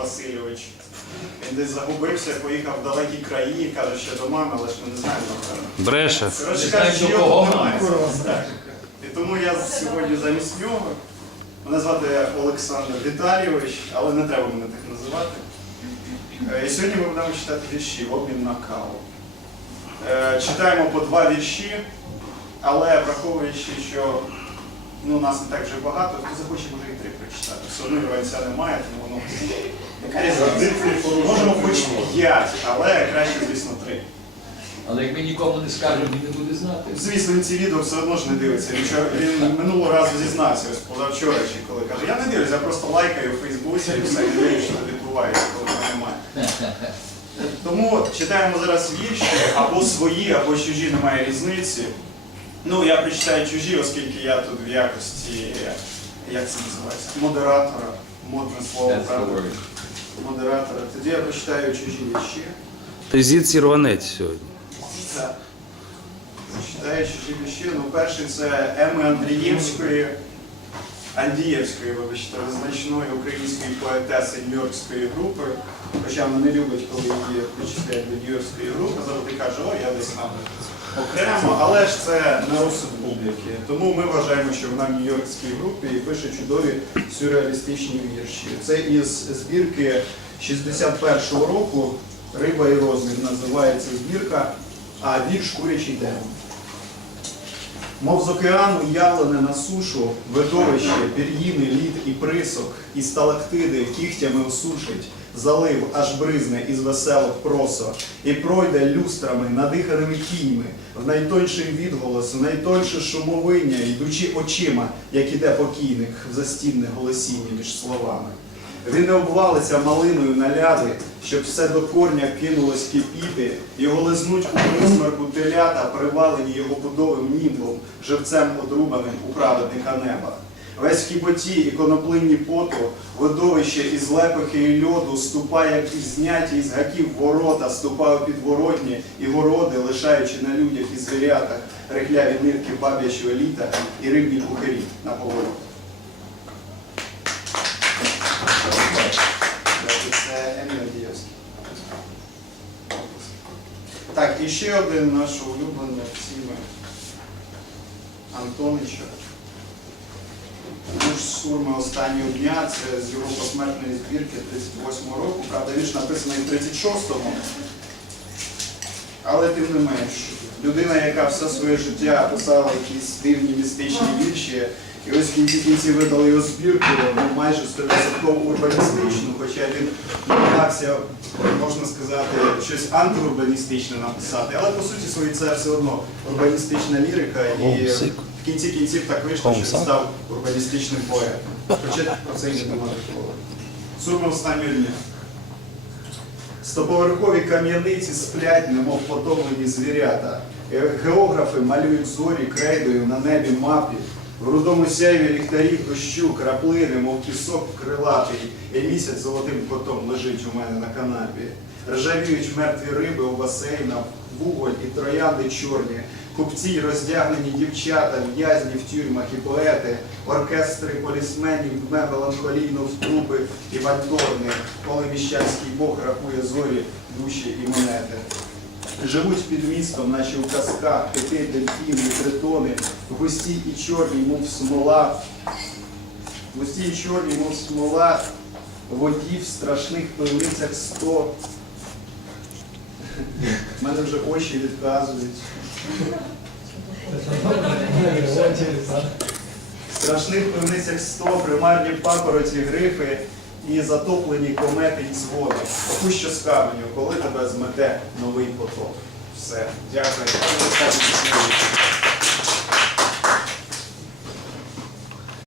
Васильович. Він десь загубився, поїхав в далекі краї, каже, що до мами, але ж ми не знаємо. Бреше. Коротше кажучи, до його немає. Так. І тому я сьогодні замість нього. Мене звати Олександр Віталійович, але не треба мене так називати. Е, І сьогодні ми будемо читати вірші в обмін на каву. Е, Читаємо по два вірші, але враховуючи, що ну, нас не так вже багато, хто захоче може і три прочитати. Все одно гравця немає, тому воно. Яка різниця? Можемо хоч п'ять, але краще, звісно, три. Але як ми нікому не скажемо, він не буде знати. Звісно, він ці відео все одно ж не дивиться. Він, вчора- він минулого разу зізнався, ось позавчора, чи коли каже, я не дивлюсь, я просто лайкаю у Фейсбуці і все, не дивлюсь, що відбувається, коли мене немає. Тому читаємо зараз вірші, або свої, або чужі, немає різниці. Ну, я прочитаю чужі, оскільки я тут в якості, як це називається, модератора, модне слово, правда? Модератора. Тоді я прочитаю чужі вірші. Ти звідси рванець сьогодні. Так. Прочитаю чужі вірші. Ну, перший це Еми Андрієвської, Андієвської, вибачте, визначної української поетеси Нью-Йоркської групи. Хоча не любить, коли її причисляють до Нью-Йоркської групи, завжди каже, о, я десь там окремо, але ж це на розсуд публіки. Тому ми вважаємо, що вона в Нью-Йоркській групі і пише чудові сюрреалістичні вірші. Це із збірки 61-го року Риба і розмір називається збірка, а вірш Курячий демон. Мов з океану явлене на сушу, видовище, пір'їни, лід і присок, і сталактиди кігтями осушить, залив аж бризне із веселок просо, і пройде люстрами, надиханими кіньми, в найтонший відголос, в найтонше шумовиння, йдучи очима, як іде покійник в застінне голосіння між словами. Він не обвалиться малиною на ляди, щоб все до корня кинулось кипіти, його лизнуть у присмерку телята, привалені його будовим німбом, живцем одрубаним у праведника неба. Весь в і коноплинні поту, видовище із лепихи і льоду, ступає, як із зняті із гаків ворота, ступає у підворотні і городи, лишаючи на людях і звірятах рехляві нирки баб'ячого літа і рибні кухарі на поворот. Так, і ще один наш улюблений всіми Антонича. Муж сурми останнього дня, це з його посмертної збірки 38 року. Правда, вірш написаний в 36-му. Але тим не менш, людина, яка все своє життя писала якісь дивні містичні вірші, і ось в кінці кінці видали його збірку, ну, майже 100% урбаністичну, хоча він намагався, можна сказати, щось антиурбаністичне написати. Але по суті своїй це все одно урбаністична лірика, і в кінці кінців так вийшло, що він став урбаністичним поетом. Хоча про це і не думав ніколи. Сурма останнього дня. Стоповерхові кам'яниці сплять, немов потомлені звірята. Е, Географи малюють зорі крейдою на небі мапі. В рудому сяйві ліхтарів дощу, краплини, мов пісок крилатий, і місяць золотим котом лежить у мене на канапі. Ржавіють мертві риби у басейнах, вуголь і троянди чорні, купці й роздягнені дівчата, в'язні в тюрмах і поети, оркестри полісменів дме меланхолійно в трупи і вальторни, коли міщанський Бог рахує зорі, душі і монети. Живуть під містом, наче у казках, кити, дельфіни, тритони, густі і чорні, мов смола, густі і чорні, мов смола, воді в страшних пивницях сто. У мене вже очі відказують. В страшних пивницях сто, примарні папороті грифи і затоплені комети і дзвони. Опущо з каменю, коли тебе змете новий поток. Все. Дякую.